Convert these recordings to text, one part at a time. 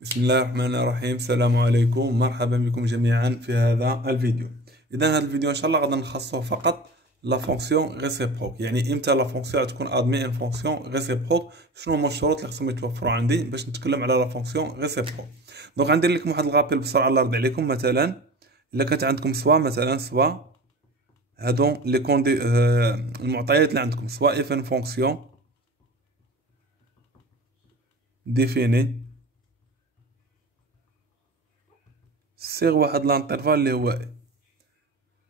بسم الله الرحمن الرحيم. السلام عليكم، مرحبا بكم جميعا في هذا الفيديو. اذا هذا الفيديو ان شاء الله غادي نخصصه فقط لا فونكسيون ريسيبروك، يعني امتى لا فونكسيون تكون ادمي ان فونكسيون ريسيبروك، شنو هما الشروط اللي خصهم يتوفروا عندي باش نتكلم على لا فونكسيون ريسيبروك. دونك غندير لكم واحد الغابيل بسرعه الله يرضي عليكم. مثلا الا كانت عندكم سوا هادو لي كوندي المعطيات اللي عندكم، سوا اف ان فونكسيون ديفيني سيغ واحد لانترفال اللي هو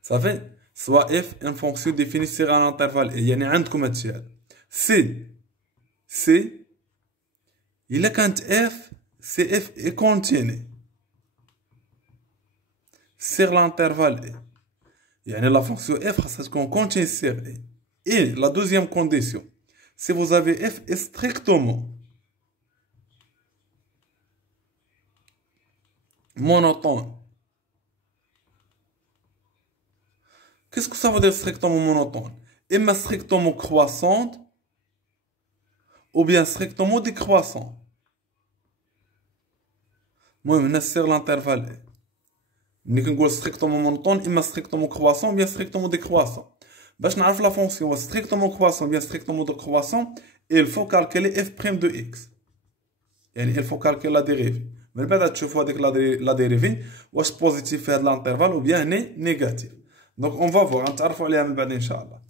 صافي، سوا اف ان فونكسيون ديفيني سيغ ان انترفال اي، يعني عندكم هادشي هذا. سي الا كانت اف سي اف اي كونتيني سيغ لانترفال اي، يعني لا فونكسيون اف خاصها تكون كونتيني سيغ اي. اي لا دوزيام كونديسيون سي vous avez f est strictement monotone. Qu'est-ce que ça veut dire strictement monotone? إما strictement croissante ou bien strictement décroissant. المهم هنا سير لانترفال اي. ملي كنقول strictement monotone إما strictement croissant ou bien strictement décroissant. باش نعرف لا فونكسيون strictement croissant ou bien strictement décroissant, il faut calculer f prime de x. يعني il faut calculer la dérivée. من بعد تشوفوا هذيك لا ديريفي واش بوزيتيف في هذا الانترفال او بيان نيجاتيف. دونك اون فافو غنتعرفوا عليها من بعد ان شاء الله.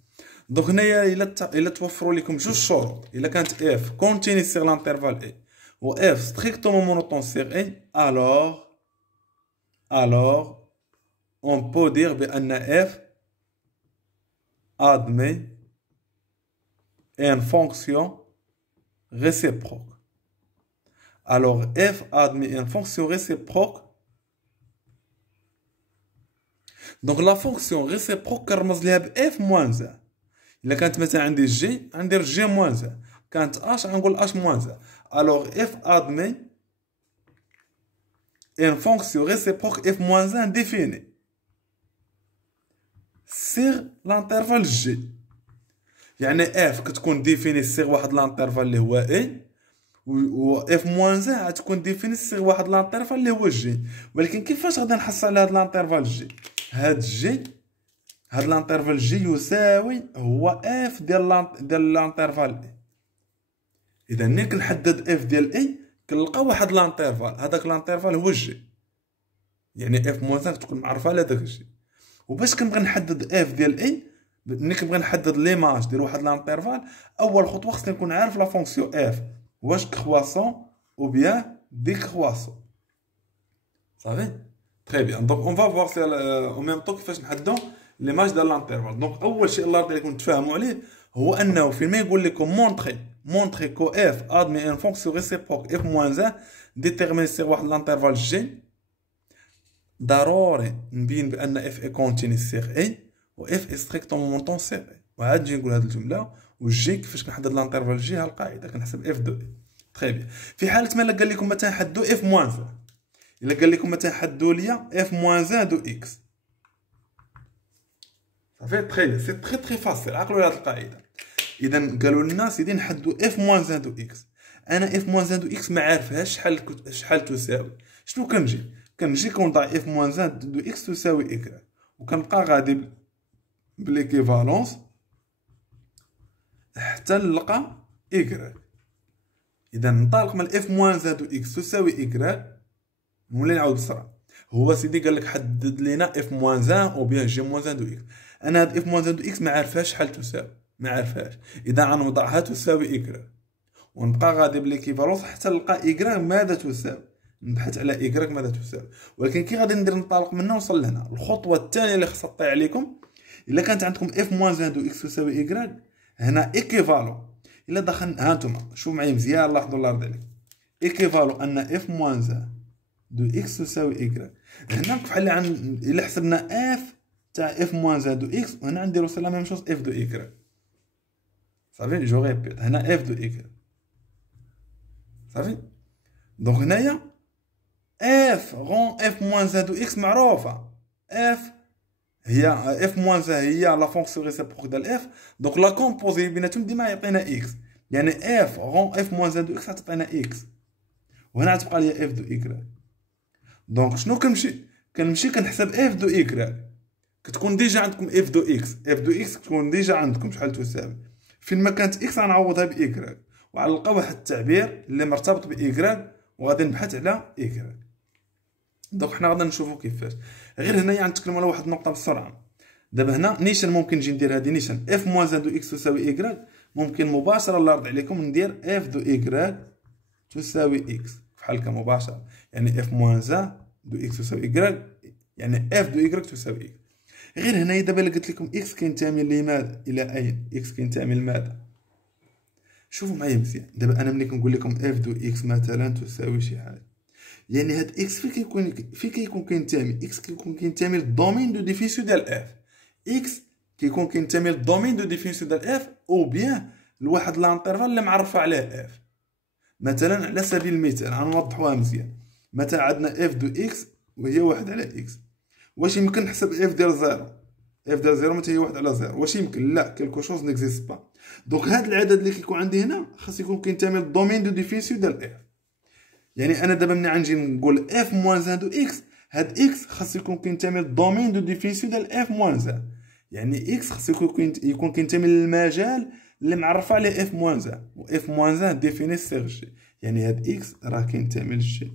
دونك هنايا الا توفروا لكم جوج شروط، الا كانت اف كونتيني سيغ لانترفال اي و اف ستريكتومون مونوتون سيغ اي، alors on peut dire بان اف admet une fonction réciproque. Alors f admet une fonction réciproque. Donc la fonction réciproque كنرمز ليها ب f moins 1. إلا كانت مثلا عندي جي غندير جي موان 1، كانت اش غنقول اش موان 1. alors f admet une fonction réciproque f moins 1 définie sur l'intervalle g. يعني f كتكون ديفيني سيغ واحد لانترفال اللي هو اي، و اف موان 1 غتكون ديفيني سيغ واحد لانترفال اللي هو جي. ولكن كيفاش غادي نحصل على هاد لانترفال جي؟ هاد لانترفال جي يساوي هو اف ديال لانترفال اي. اذا ملي كنحدد اف ديال اي كنلقى واحد لانترفال، هذاك لانترفال هو جي، يعني اف موان 1 تكون معرفه على داك الجي. وباش كنبغي نحدد اف ديال اي، ملي كنبغي نحدد ليماج ديال واحد لانترفال، اول خطوه خصني نكون عارف لا فونكسيون اف واش كرواسون او بيان ديكرواسون. صافي تري بيان. دونك اون فا فوار سي او ميم طون كيفاش نحددو ليماج ديال لانترفال. دونك اول شيء الله يرضي عليكم تفهموا عليه هو انه فين ما يقول لكم مونطري كو اف ادمي ان فونكسيون ريسيبروك اف موان 1 ديتيرميني سيغ واحد لانترفال جي، ضروري نبين بان اف اي كونتيني سيغ اي و اف اي ستريكتومون مونطون سيغ اي. وعاد نجي نقول هاد الجمله وجي كيفاش كنحدد لانترفال جي. ها القاعده كنحسب اف دو اي. تري بيان. في حاله ما قال لكم مثلا حددوا اف موان 1، الا قال لكم مثلا حددوا لي اف موان 1 دو اكس، صافي تري بيان، سي تري فاسيل. عقلوا هاد القاعده. اذا قالوا لنا سيدي نحددوا اف موان 1 دو اكس، انا اف موان 1 دو اكس ما عارفهاش شحال تساوي. شنو كنجي كنضع اف موان 1 دو اكس تساوي اكس، وكنبقى غادي بليكيفالونس حتى نلقى اكس. اذا ننطلق من اف موان 1 دو اكس تساوي اكس. نولي نعاود بسرعه. هو سيدي قال لك حدد لينا اف موان 1 او بيان جي موان 1 دو اكس. انا هاد اف موان 1 دو اكس ما عارفهاش شحال تساوي، ما عارفهاش. اذا غنوضعها تساوي اكس، ونبقى غادي بليكيفالونس حتى نلقى ايكغ ماذا تساوي، نبحث على ايكغ ماذا تساوي. ولكن كي غادي ندير ننطلق منها نوصل لهنا. الخطوه الثانيه اللي خصها تطيح عليكم، الا كانت عندكم اف موان 1 دو اكس تساوي ايكغ، هنا ايكيفالون. الا دخلنا ها انتم شوفوا معايا مزيان، لاحظوا الله يرضي عليكم، ايكيفالون ان اف موان 1 دو اكس تساوي ايكغ. هنا بحال الا حسبنا اف تاع اف موان 1 دو اكس، وهنا نديرو سي لا ميم شوز اف دو ايكغ. صافي جو ريبيت، هنا اف دو ايكغ. صافي. دونك هنايا اف غون اف موان 1 دو اكس معروفه. اف هي اف موان 1 هي لا فونكسيون ريسيبروك ديال اف. دونك لا كومبوزي بيناتهم ديما يعطينا اكس، يعني اف غون اف موان 1 دو اكس غتعطينا اكس. وهنا غتبقى لي اف دو ايكغيك. دونك شنو كنمشي كنحسب اف دو ايكغيك، كتكون ديجا عندكم اف دو اكس. اف دو اكس كتكون ديجا عندكم شحال تساوي. فين ما كانت اكس غنعوضها بايكغيك، وغنلقى واحد التعبير اللي مرتبط بايكغيك وغادي نبحث على ايكغيك. دونك حنا غادي نشوفو كيفاش. غير هنايا غنتكلمو على واحد النقطه بسرعه. دابا هنا نيشان ممكن نجي ندير هادي نيشان اف موان زان دو اكس تساوي ايكغيك، ممكن مباشره الله يرضي عليكم ندير اف دو ايكغيك تساوي اكس بحال هكا مباشره. يعني اف موان زان دو اكس تساوي ايكغيك، يعني اف دو ايكغيك تساوي اكس. غير هنايا دابا اللي قلت لكم اكس كينتمي لماذا الى اين، اكس كينتمي لماذا. شوفوا معايا مزيان. دابا انا ملي كنقول لكم اف دو اكس مثلا تساوي شي حاجه، يعني هاد اكس فين كيكون كينتمي، اكس كيكون كينتمي للدومين دو ديفينيسيون ديال اف. اكس كيكون كينتمي للدومين دو ديفينيسيون ديال اف او بيان لواحد لانترفال اللي معرفه عليه اف. مثلا على سبيل المثال غنوضحوها مزيان. مثلا عندنا اف دو اكس وهي واحد على اكس، واش يمكن نحسب اف ديال زيرو؟ اف ديال زيرو متى هي واحد على زيرو، واش يمكن؟ لا، كيلكو شوز نيكزيست با. دونك هاد العدد اللي كيكون عندي هنا خاص يكون كينتمي للدومين دو ديفينيسيون ديال اف. يعني انا دابا ملي غنجي نقول اف موان زان دو اكس، هاد اكس خاص يكون كينتمي للدومين دو ديفينيسيون ديال اف موان زان. يعني اكس خاص يكون كينتمي للمجال اللي معرف عليه اف موان زان، و اف موان زان ديفيني سيغ جي. يعني هاد اكس راه كينتمي للجي.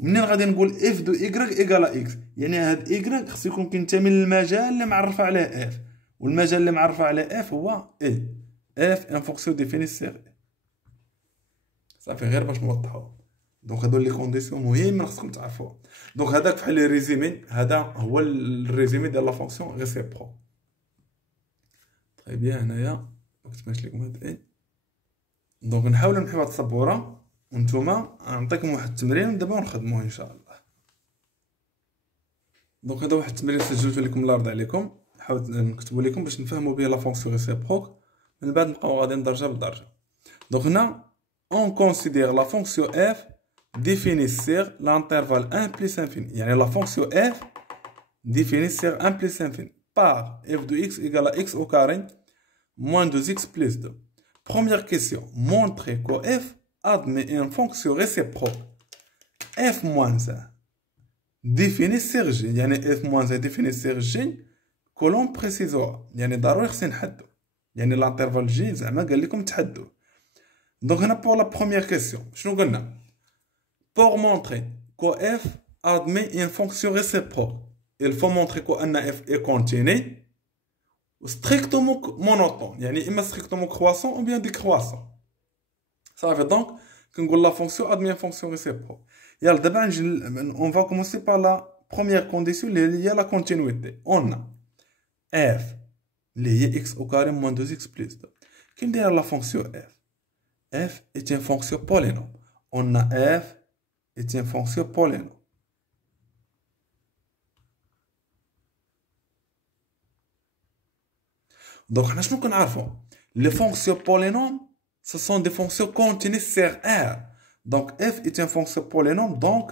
ومنين غادي نقول اف دو ايكغيك ايكالا اكس، يعني هاد ايكغيك خاص يكون كينتمي للمجال اللي معرف عليه اف، والمجال اللي معرف عليه اف هو اي اف ان فونكسيون ديفيني سيغ اي. صافي غير باش نوضحو. دونك هادو لي كونديسيون مهمين خصكم تعرفوها. دونك هذاك بحال لي ريزيمي، هذا هو الريزيمي ديال لا فونكسيون ريسيبروك. طيب بيان هنايا ما كتبانش لكم هاد اي. دونك نحاولوا نحيو هاد السبوره وانتوما نعطيكم واحد التمرين دابا ونخدموه ان شاء الله. دونك هذا واحد التمرين سجلته لكم الله يرضي عليكم، حاولت نكتبو لكم باش نفهموا به لا فونكسيون ريسيبروك، من بعد نبقاو غاديين درجه بدرجه. دونك هنا on considère la fonction f définie sur l'intervalle 1 plus infini. يعني la fonction f définie sur 1 plus infini par f de x égale à x au carré moins 2x plus 2. Première question, montrer que f admet une fonction réciproque f moins 1 définie sur g. يعني f moins 1 définie sur g que l'on précisera. يعني ضروري خصني نحدو، يعني l'intervalle g زعما قال لكم تحدو. Donc, pour la première question, pour montrer que f admet une fonction réciproque, il faut montrer que f est continu ou strictement monotone, يعني إما strictement croissant ou bien décroissant. Ça veut donc que la fonction admet une fonction réciproque. On va commencer par la première condition, il y a la continuité. On a f, il y a x au carré moins 2x plus 2. Qu'est-ce que la fonction f? F est une fonction polynôme. On a f est une fonction polynôme. Donc, les fonctions polynômes, ce sont des fonctions continues sur R. Donc, f est une fonction polynôme, donc,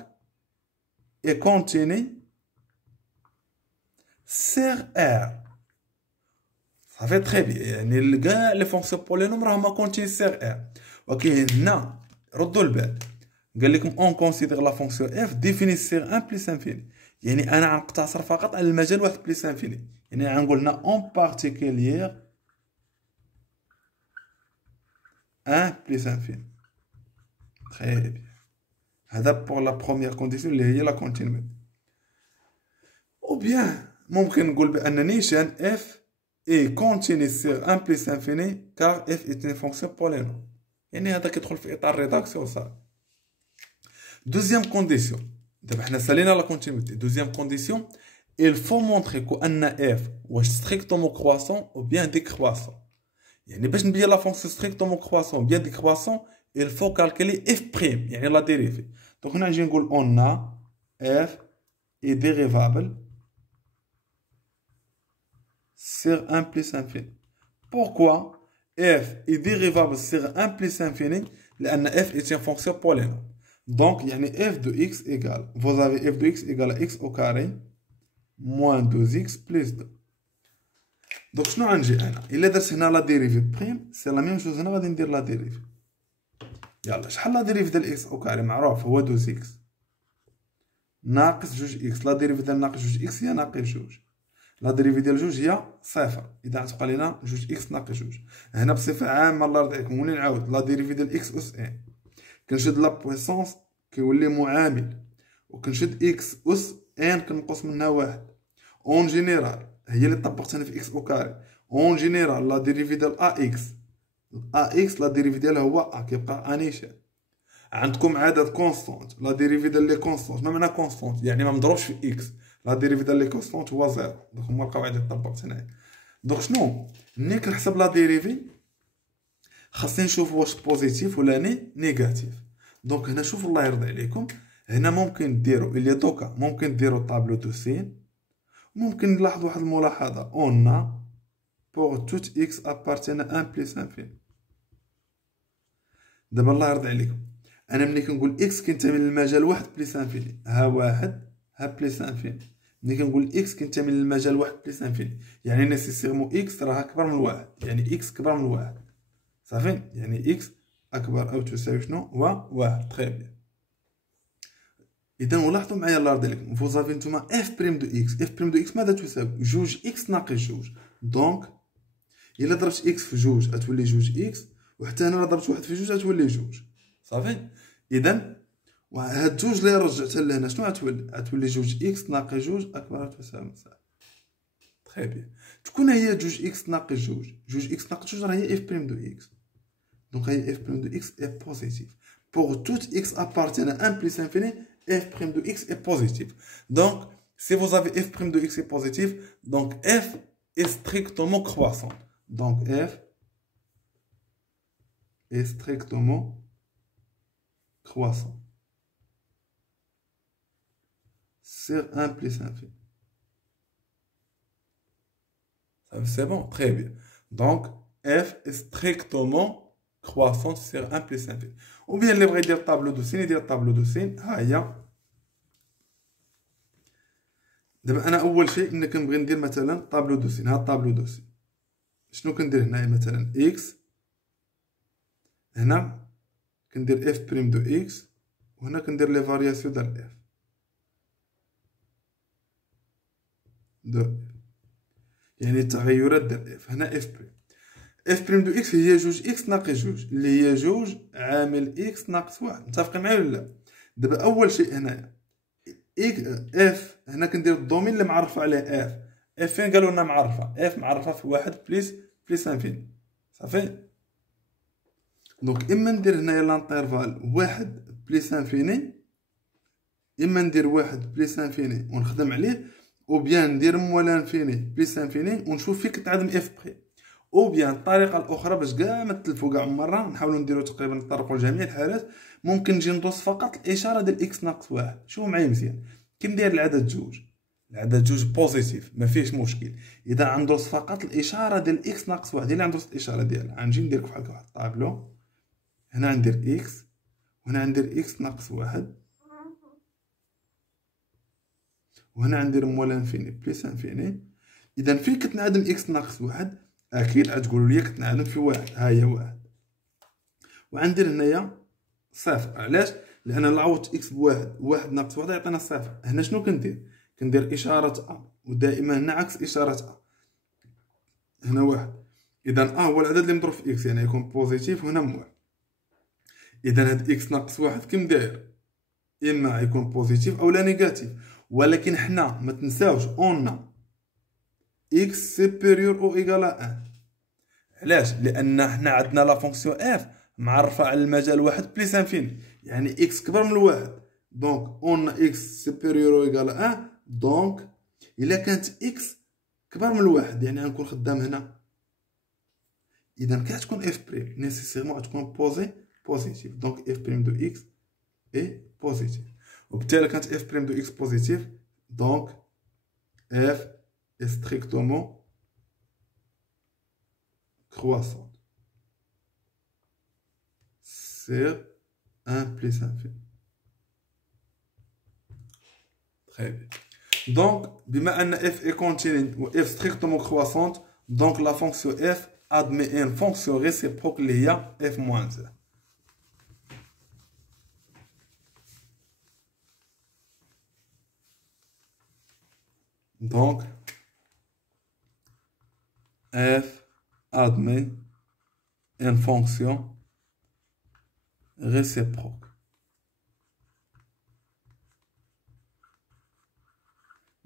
est continue sur R. Ça fait très bien. Les fonctions polynômes راهما continues sur R. Ok, هنا ردوا البال. قال لكم on considère la fonction f définie sur 1 plus infini. يعني انا غنقتصر فقط على المجال واحد بلس انفيني. يعني غنقول هنا en particulier 1 plus infini. Très bien. هذا pour la première condition اللي هي la continuité. ou bien ممكن نقول بان نيشان f est continue sur 1 plus infini car f est une fonction polynôme. يعني هذا كيدخل في اطار ريداكسيون صافي. دوزيام كونديسيون، دابا حنا سالينا لا كونتينيتي. دوزيام كونديسيون il faut montrer كأن f واش strictement croissant ou bien décroissant. يعني باش نبين لا فونكسيون strictement croissant ou bien décroissant il faut calculer f prime يعني لا dérivée. دونك هنا نجي نقول on a f est dérivable sur 1 plus infini. Pourquoi f est dérivable sur 1 plus infini? لأن f est une fonction polynôme. Donc, يعني f de x égale, vous avez f de x égale à x au carré moins 2x plus 2. Donc, شنو غنجي أنا؟ إلا درت هنا لا ديريفي بريم، سي لا ميم شوز هنا غادي ندير لا ديريفي. يلا شحال لا ديريف ديال اكس او كاري معروف هو 12 اكس ناقص 2 اكس. لا ديريف ديال ناقص 2 اكس هي ناقص 2. لا ديريف ديال 2 هي صفر. اذا غتبقى لينا 2 اكس ناقص 2. هنا بصفه عامه الله يرضي عليكم ولي نعاود لا ديريف ديال اكس اس ان كنشد لا بويسونس كيولي معامل وكنشد اكس اس ان كنقص منها واحد. اون جينيرال هي اللي طبقت انا في اكس او كاري. اون جينيرال لا ديريف ديال ا اكس لا ديريف ديالها هو ا كيبقى انيشال. عندكم عدد كونستونت لا ديريف ديال لي كونستونت ما معنى كونستونت يعني ما مضروبش في اكس. لا ديريف ديال لي كونستونت هو زيرو. دونك هما القواعد اللي طبقت هنايا. دونك شنو ملي كنحسب لا ديريفي خاصني نشوف واش بوزيتيف ولا نيجاتيف. دونك هنا شوف الله يرضي عليكم هنا ممكن ديروا اللي دوكا ممكن ديروا طابلو دو سين. ممكن نلاحظ واحد الملاحظه اون pour toute x appartient à 1 plus infini. دابا الله يرضي عليكم انا ملي كنقول اكس كينتمي للمجال واحد بليس انفيني ها واحد ها بليس انفيني. ملي كنقول اكس كينتمي للمجال واحد بليس انفيني يعني نيسيسيرمون اكس راه اكبر من واحد يعني اكس كبر من واحد صافي يعني اكس اكبر او تساوي شنو هو واحد. تري بيان. اذا ولاحظوا معايا الله يرضي عليكم فوزافي نتوما اف بريم دو اكس. اف بريم دو اكس ماذا تساوي؟ جوج اكس ناقص جوج. دونك الا ضربت اكس في جوج غتولي جوج اكس وحتى انا ضربت واحد في جوج غتولي جوج صافي. اذا وهاد جوج اللي رجعتها لهنا شنو غتولي جوج اكس ناقص جوج اكبر او تساوي صافي. تري بيان. شكون هي جوج اكس ناقص جوج؟ جوج اكس ناقص جوج راه هي اف بريم دو اكس. دونك هي اف بريم دو اكس اي بوزيتيف. pour toute x appartient à 1 plus infini f prime de x est positif. Donc si vous avez f prime de x est positif donc f est strictement croissant. Donc f est strictement croissant sur 1 plus infini. C'est bon, très bien. Donc f est strictement croissante sur 1 plus infini. Ou bien اللي بغى يدير طابلو دو سين يدير طابلو دو سين. ها هي دابا انا اول شيء ملي كنبغي ندير مثلا طابلو دو سين. ها طابلو دو سين شنو كندير هنايا مثلا اكس هنا كندير اف بريم دو اكس وهنا كندير لي فارياسيون ديال اف دو يعني التغيرات ديال اف. هنا اف بريم اف بريم دو اكس هي جوج اكس ناقص جوج اللي هي جوج عامل اكس ناقص واحد. متفقين معايا ولا لا؟ دابا اول شيء هنايا اف هنا كندير الدومين اللي معرفه عليه اف فين قالوا لنا معرفه اف معرفه في واحد بليس انفيني صافي. دونك اما ندير هنايا لانترفال واحد بليس انفيني اما ندير واحد بليس انفيني ونخدم عليه او بيان ندير موال انفيني بليس انفيني ونشوف فين كتعدم اف بخي. او بيان الطريقه الاخرى باش كاع ما تلفوا كاع مره نحاولوا نديروا تقريبا نطرقوا لجميع الحالات ممكن نجي ندوز فقط الاشاره ديال اكس ناقص واحد. شوفوا معايا مزيان كي ندير العدد جوج العدد جوج بوزيتيف ما فيهش مشكل. اذا غندوز فقط الاشاره ديال اكس ناقص واحد اللي غندوز الاشاره ديالها غنجي ندير بحال هكا واحد الطابلو. هنا ندير اكس وهنا ندير اكس ناقص واحد وهنا ندير موال انفيني بليس انفيني. اذا فين كتنعدم اكس ناقص واحد اكيد غتقولوا لي كتنعدم في واحد. ها هي واحد وغندير هنايا صفر. علاش؟ لان الا عوضت اكس بواحد واحد ناقص واحد يعطينا صفر. هنا شنو كندير اشاره ا ودائما هنا عكس اشاره ا. هنا واحد اذا هو العدد اللي مضروب في اكس يعني يكون بوزيتيف وهنا موال. اذا هاد اكس ناقص واحد كيم داير اما يكون بوزيتيف او لا نيجاتيف. ولكن حنا ما تنساوش اون اكس سوبيريور او ايكال 1. علاش؟ لان حنا عندنا لا فونكسيون اف معرفه على المجال واحد بليس انفيني يعني اكس كبر من الواحد. دونك اون اكس سوبيريور او ايكال 1 دونك الا كانت اكس كبر من الواحد يعني غنكون خدام هنا. اذا كتكون اف بريم نيسيسيرمون غتكون بوزيتيف. دونك اف بريم دو اكس اي بوزيتيف وبالتالي كانت اف بريم دو اكس بوزيتيف دونك اف est strictement croissante sur 1 plus infini. Très bien. Donc, بما أن f est continue ou f strictement croissante, donc la fonction f admet une fonction réciproque اللي هي f moins 1. donc f admet une fonction réciproque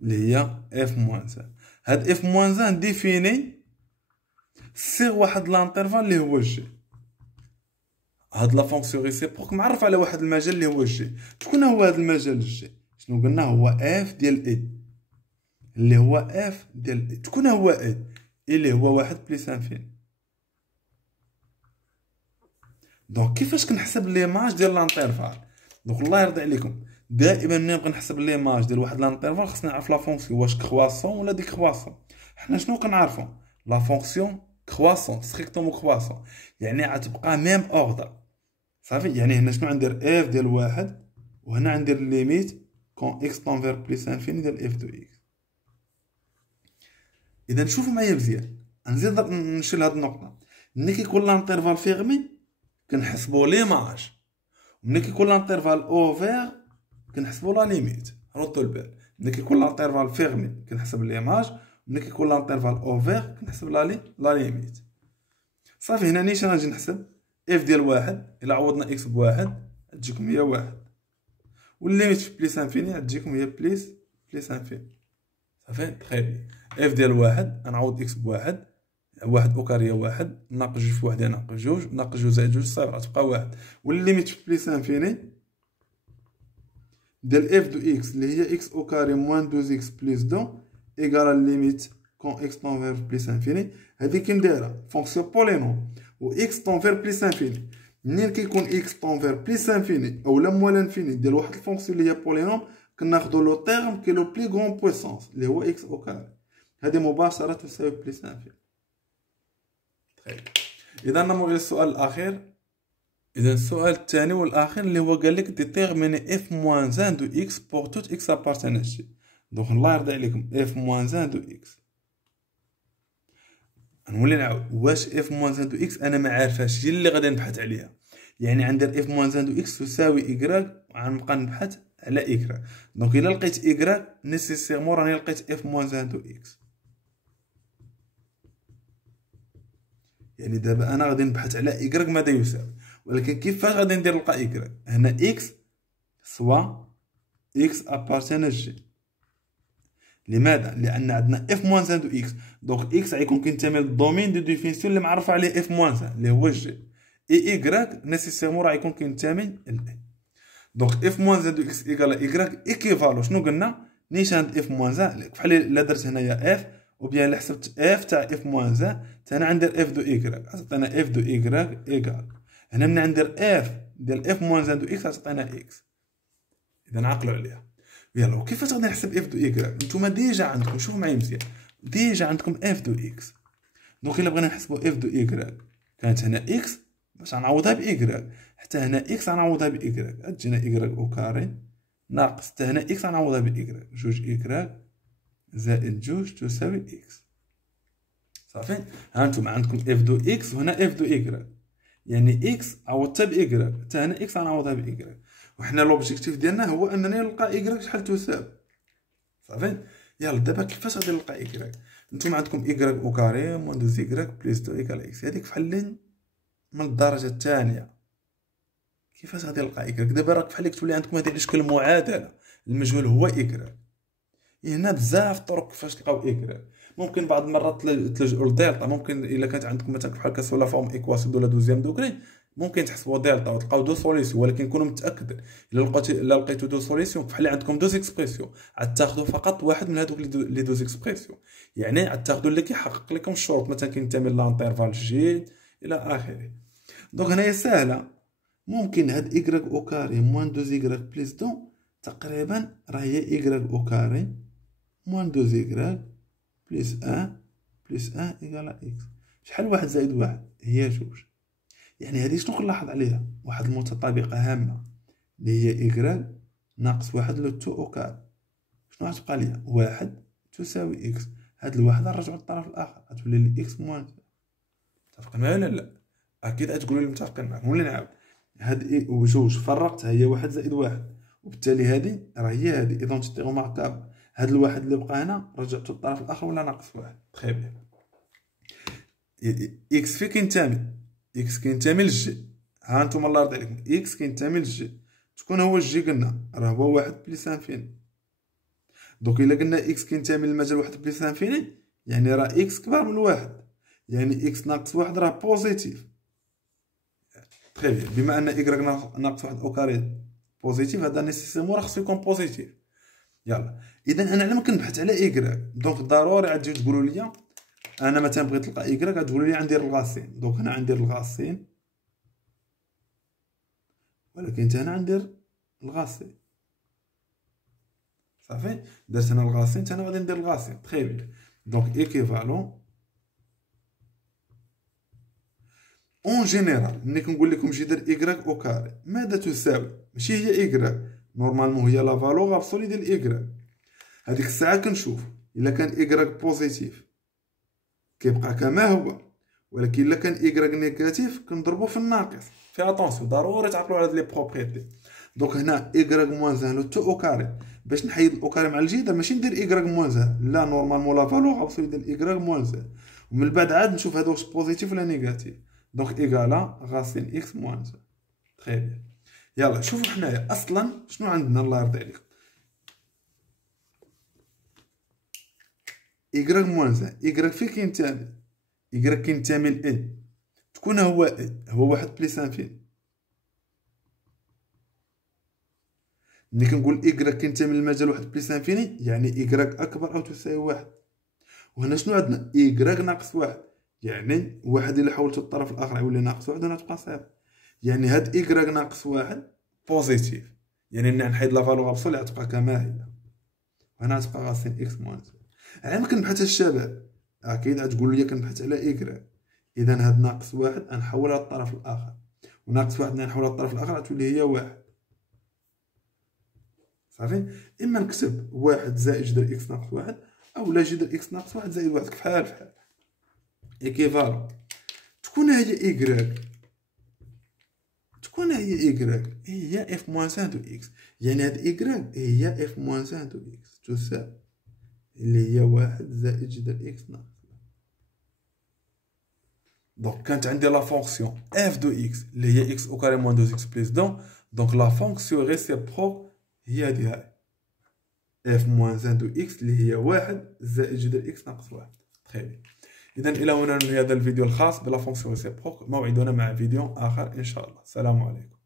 اللي هي f moins 1. هاد f moins 1 ديفيني سيغ واحد لانترفال اللي هو جي. هاد لا فونكسيون ريسيبروك معرف على واحد المجال اللي هو جي. شكون هو هاد المجال الجي؟ شنو قلنا؟ هو f ديال اي اللي هو f ديال اي. شكون هو اي؟ اللي هو واحد بليس انفيني. دونك كيفاش كنحسب ليماج ديال لانترفال؟ دونك الله يرضي عليكم دائما ملي نبغي نحسب ليماج ديال واحد لانترفال خصني نعرف لا فونكسيون واش كرواسون ولا ديكرواسون. حنا شنو كنعرفو؟ لا فونكسيون كرواسون ستريكتومون كرواسون، يعني غتبقى ميم اوردر صافي. يعني هنا شنو غندير؟ اف ديال واحد وهنا غندير ليميت كون اكس طون فير بليس انفيني ديال اف دو اكس. اذا شوفوا معايا مزيان، نزيد نشيل هاد النقطه. ملي كيكون لانترفال فيغمي كنحسبوا ليماج، ملي كيكون لانترفال اوفير كنحسبوا لا ليميت. ردوا البال، ملي كيكون لانترفال فيغمي كنحسب ليماج، ملي كيكون لانترفال اوفير كنحسب لا ليميت. صافي هنا نيشان غنجي نحسب اف ديال واحد. الا عوضنا اكس بواحد تجيكم هي واحد، والليميت في بليس انفيني غتجيكم هي بليس انفيني. صافي تخيل اف ديال واحد غنعوض اكس بواحد، واحد اوكار هي واحد، ناقص جوج في واحد ناقص جوج، ناقص جوج زائد جوج صافي غتبقى واحد، والليميت في بليس انفيني ديال اف دو اكس اللي هي اكس او كاري موان 12 اكس بليس 2 ايكال ليميت كون اكس طون فير بليس انفيني. هادي كي نديرها فونكسيون بولينوم و اكس طون فير بليس انفيني. منين كيكون اكس طون فير بليس انفيني او لا موال انفيني ديال واحد الفونكسيون اللي هي بولينوم كناخدو لو تيرم كي لو بلي غون بويسونس اللي هو اكس او كاري. هادي مباشره تساوي بليس انفيني. اذا نمر للسؤال الاخير. اذا السؤال الثاني والاخير اللي هو قال لك ديتيرميني اف موان 1 دو اكس بور توت اكس ابارتان جي. دونك الله يرضي عليكم اف موان 1 دو اكس نولي نعاود واش اف موان 1 دو اكس انا ما عارفاش، هي اللي غادي نبحث عليها. يعني عندي اف موان 1 دو اكس تساوي ايكغاك وغنبقى نبحث على ايكغاك. دونك الا لقيت ايكغاك نيسيسيرمون راني لقيت اف موان 1 دو اكس. يعني دابا انا غادي نبحث على ايكغاك ماذا يساوي، ولكن كيفاش غادي ندير نلقى ايكغاك؟ هنا اكس سوا اكس ابارتان جي. لماذا؟ لان عندنا اف موان 1 دو اكس، دونك اكس غيكون كينتمي للدومين دو ديفينيسيون اللي معرف عليه اف موان 1 اللي هو جي، اي ايكغاك نيسيسيرمون راه غيكون كينتمي ل اي. دونك اف موان 1 دو اكس ايكال ايكغاك ايكيفالو شنو قلنا؟ نيشان اف موان 1 بحال الا درت هنايا اف او بيان الا حسبت اف تاع اف موان 1 حتى انا غندير اف دو ايكغاك غتعطينا اف دو ايكغاك ايكال. هنا ملي ندير اف ديال اف موان 1 دو اكس غتعطينا اكس. اذا عقلوا عليها. يلا وكيفاش غادي نحسب اف دو ايكغاك؟ نتوما ديجا عندكم، شوفوا معايا مزيان، ديجا عندكم اف دو اكس. دونك الا بغينا نحسبوا اف دو ايكغاك كانت هنا اكس باش غنعوضها بايكغاك، حتى هنا اكس غنعوضها بايكغاك غتجينا ايكغاك او كاري ناقص حتى هنا اكس غنعوضها بايكغاك، جوج ايكغاك زائد جوج تساوي اكس. صافي ها نتوما عندكم اف دو اكس وهنا اف دو ايكغاك، يعني اكس عوضتها بايكغاك حتى هنا اكس غنعوضها بايكغاك، وحنا لوبجيكتيف ديالنا هو انني نلقى ايكغاك شحال تساوي. صافي يلا دابا كيفاش غادي نلقى ايكغاك؟ نتوما عندكم ايكغاك او كاري موان دوز ايكغاك بليس 2 ايكال اكس، هذيك بحال من الدرجه الثانيه. كيفاش غادي نلقى ايكغاك؟ دابا راك بحال تولي عندكم هذه الاشكال المعادله، المجهول هو ايكغاك. هنا بزاف الطرق كيفاش تلقاو ايكغاك. ممكن بعض المرات تلجؤوا للدلتا، ممكن الا كانت عندكم مثلا بحال كسوا لا فورم ايكواسيون دو لا دوزيام دوغري ممكن تحسبوا دلتا وتلقاو دو سوليسيون، ولكن كونوا متاكدين الا لقيتو دو سوليسيون بحال عندكم دو اكسبريسيون غتاخذوا فقط واحد من هذوك لي دو اكسبريسيون، يعني غتاخذوا اللي كيحقق لكم الشروط، مثلا كينتمي لانترفال جي الى اخره. دونك هنايا ساهله، ممكن هاد ايكغاك او كاري موان 2 ايكغاك بليس 2 تقريبا راه هي ايكغاك او كاري موان 2 ايكغاك بليس 1 بليس 1 ايكال اكس. شحال واحد زائد واحد؟ هي جوج. يعني هذه شنو كنلاحظ عليها؟ واحد المتطابقه هامه اللي هي ايكغاك ناقص واحد لو تو او كار. شنو غتبقى ليا؟ واحد تساوي اكس. هاد الواحد نرجعو للطرف الاخر غتولي لي اكس موان. متفقين معايا ولا لا؟ اكيد غتقولوا لي متفقين معاك. ولا نعاود هاد وجوج فرقتها هي واحد زائد واحد، وبالتالي هذه راه هي هذه ايدونتيتي روماركابل. هاد الواحد اللي بقى هنا رجعته للطرف الاخر ولا ناقص واحد. تخي بيان. اكس فين كينتمي؟ اكس كينتمي للجي. ها نتوما الله يرضي عليكم، اكس كينتمي للجي. شكون هو الجي؟ قلنا راه هو واحد بليس انفيني. دونك الا قلنا اكس كينتمي للمجال واحد بليس انفيني، يعني راه اكس كبار من واحد، يعني اكس ناقص واحد راه بوزيتيف. تخي بيان. بما ان ايكغيك ناقص واحد او كاري بوزيتيف، هذا نيسيسيرمون راه خصو يكون بوزيتيف. يلا اذا انا على كنبحث على ايكغيك، دونك ضروري غتجيو تقولوا لي انا مثلا بغيت نلقى ايكغيك، غتقولوا لي غندير الغاسين. دونك هنا غندير الغاسين، ولكن حتى هنا غندير الغاسين. صافي درت هنا الغاسين، حتى هنا غادي ندير الغاسين. تخي بيان. دونك ايكيفالون اون جينيرال. ملي كنقول لكم جي دير ايكغيك او كاري، ماذا تساوي؟ ماشي هي ايكغيك نورمالمون، هي لا فالور ابسولي ديال ايكغيك. هذيك الساعه كنشوف الا كان ايكغيك بوزيتيف كيبقى كما هو، ولكن الا كان ايكغيك نيجاتيف كنضربو في الناقص. في اتونسيون ضروري تعقلوا على هاد لي بروبريتي. دونك هنا ايكغيك موان زان لو تو او كاري، باش نحيد الاو كاري مع الجدر ماشي ندير ايكغيك موان زان، لا نورمالمون لا فالور ابسولي ديال ايكغيك موان زان، ومن بعد عاد نشوف هذا واش بوزيتيف ولا نيجاتيف. دونك ايكالا غاسين اكس موان زان. تري بيان. يلا شوفوا حنايا اصلا شنو عندنا الله يرضي عليكم. ايكغيك موان زان، ايكغيك فين كينتمي؟ ايكغيك كينتمي ل اي. شكون هو اي؟ هو واحد بليس انفيني. ملي كنقول ايكغيك كينتمي للمجال واحد بليس انفيني، يعني ايكغيك اكبر او تساوي واحد. وهنا شنو عندنا؟ ايكغيك ناقص واحد، يعني واحد الا حولته للطرف الاخر يولي ناقص واحد وهنا تبقى صفر. يعني هاد ايكغيك ناقص واحد بوزيتيف، يعني نحيد لا فالور ابسولي غتبقى كما هي، وهنا تبقى غاسين اكس موان زيرو. على ما كنبحث الشباب اكيد غتقولوا لي كنبحث على ايكغيك، اذا هاد ناقص واحد غنحولها للطرف الاخر، وناقص واحد غنحولها للطرف الاخر غتولي هي واحد. صافي. اما نكتب واحد زائد جذر اكس ناقص واحد، او لا جذر اكس ناقص واحد زائد واحد، فحال فحال. ايكيفالون. شكون هي ايكغيك؟ شكون هي ايكغيك؟ هي اف موان سان دو اكس، يعني هاد ايكغيك هي اف موان سان دو اكس تساوي اللي هي واحد زائد جذر اكس ناقص. دونك كانت عندي لا فونكسيون اف دو اكس اللي هي اكس او كاري موان 2 اكس بليس 2، دونك لا فونكسيون ريسيبروك هي هادي هاي اف موان سان دو اكس اللي هي واحد زائد جذر اكس ناقص واحد. تخي بيان. إذا إلى هنا ننهي هذا الفيديو الخاص بلا فونكسيون ريسيبروك، موعدنا مع فيديو آخر إن شاء الله. السلام عليكم.